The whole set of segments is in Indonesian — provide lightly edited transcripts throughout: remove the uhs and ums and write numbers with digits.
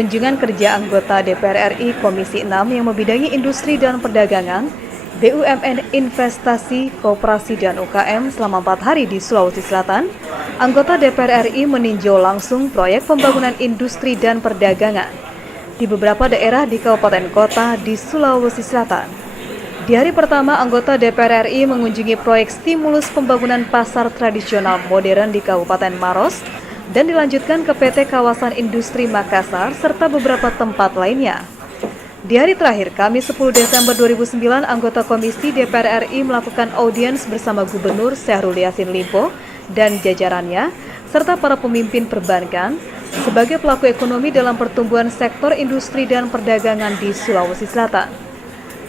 kunjungan kerja anggota DPR RI Komisi 6 yang membidangi industri dan perdagangan, BUMN, investasi, koperasi, dan UKM selama 4 hari di Sulawesi Selatan, anggota DPR RI meninjau langsung proyek pembangunan industri dan perdagangan di beberapa daerah di kabupaten kota di Sulawesi Selatan. Di hari pertama, anggota DPR RI mengunjungi proyek stimulus pembangunan pasar tradisional modern di Kabupaten Maros dan dilanjutkan ke PT Kawasan Industri Makassar serta beberapa tempat lainnya. Di hari terakhir, Kamis 10 Desember 2009, anggota Komisi DPR RI melakukan audiens bersama Gubernur Syahrul Yassin Limpo dan jajarannya, serta para pemimpin perbankan, sebagai pelaku ekonomi dalam pertumbuhan sektor industri dan perdagangan di Sulawesi Selatan.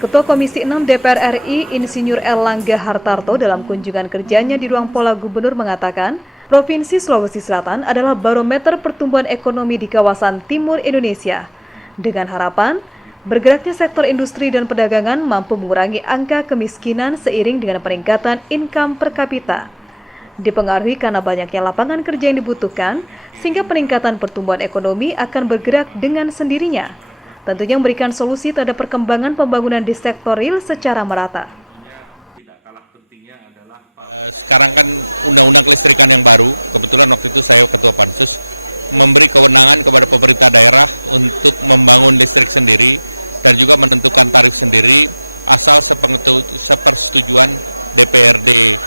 Ketua Komisi 6 DPR RI, Insinyur Erlangga Hartarto, dalam kunjungan kerjanya di Ruang Pola Gubernur mengatakan, Provinsi Sulawesi Selatan adalah barometer pertumbuhan ekonomi di kawasan timur Indonesia, dengan harapan bergeraknya sektor industri dan perdagangan mampu mengurangi angka kemiskinan seiring dengan peningkatan income per kapita. Dipengaruhi karena banyaknya lapangan kerja yang dibutuhkan, sehingga peningkatan pertumbuhan ekonomi akan bergerak dengan sendirinya. Tentunya memberikan solusi terhadap perkembangan pembangunan di sektor real secara merata. Sekarang kan undang-undang kelistrikan yang baru, kebetulan waktu itu saya ketua Pansus, memberi kewenangan kepada pemerintah daerah untuk membangun listrik sendiri dan juga menentukan tarif sendiri asal sepersetujuan DPRD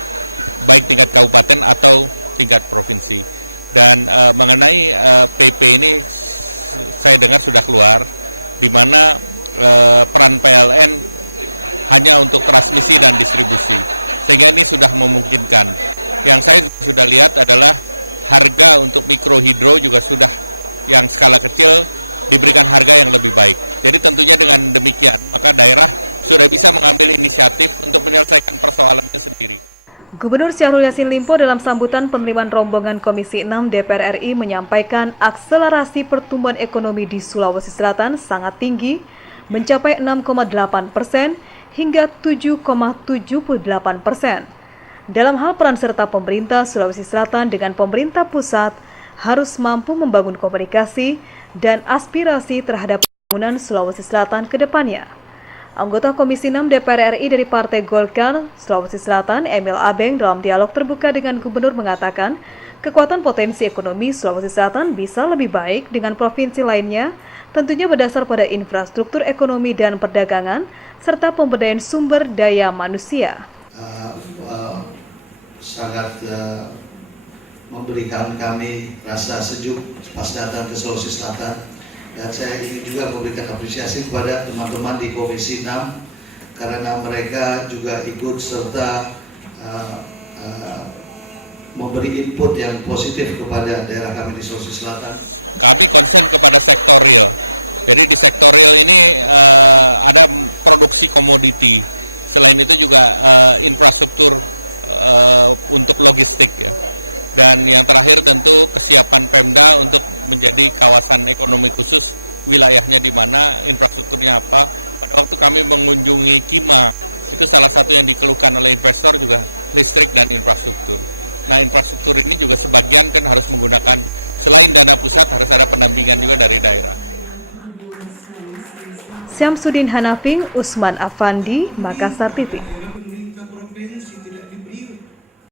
baik tingkat kabupaten atau tingkat provinsi. Dan mengenai PP ini saya dengar sudah keluar, di mana peran PLN hanya untuk transmisi dan distribusi. Sehingga ini sudah memungkinkan. Yang saya juga sudah lihat adalah harga untuk mikrohidro juga sudah yang skala kecil diberikan harga yang lebih baik. Jadi tentunya dengan demikian, maka daerah sudah bisa mengambil inisiatif untuk menyelesaikan persoalannya sendiri. Gubernur Syahrul Yassin Limpo dalam sambutan penerimaan rombongan Komisi 6 DPR RI menyampaikan akselerasi pertumbuhan ekonomi di Sulawesi Selatan sangat tinggi, mencapai 6,8% hingga 7,78%. Dalam hal peran serta pemerintah Sulawesi Selatan dengan pemerintah pusat harus mampu membangun komunikasi dan aspirasi terhadap pembangunan Sulawesi Selatan ke depannya. Anggota Komisi 6 DPR RI dari Partai Golkar Sulawesi Selatan, Emil Abeng, dalam dialog terbuka dengan Gubernur mengatakan, kekuatan potensi ekonomi Sulawesi Selatan bisa lebih baik dengan provinsi lainnya, tentunya berdasar pada infrastruktur ekonomi dan perdagangan, serta pemberdayaan sumber daya manusia. Sangat memberikan kami rasa sejuk pas datang ke Sulawesi Selatan. Dan saya ingin juga memberikan apresiasi kepada teman-teman di Komisi 6 karena mereka juga ikut serta memberi input yang positif kepada daerah kami di Sulawesi Selatan. Kami concern kepada sektor real. Jadi di sektor real ini ada produksi komoditi. Selain itu juga infrastruktur untuk logistik ya. Dan yang terakhir tentu kesiapan Pemda untuk menjadi kawasan ekonomi khusus, wilayahnya di mana, infrastrukturnya apa. Pada waktu kami mengunjungi Kima, itu salah satu yang dikeluhkan oleh investor juga listrik dan infrastruktur. Nah, infrastruktur ini juga sebagian kan harus menggunakan, selain dana pusat harus ada pendampingan juga dari daerah. Syamsuddin Hanafing, Usman Afandi, Makassar TV.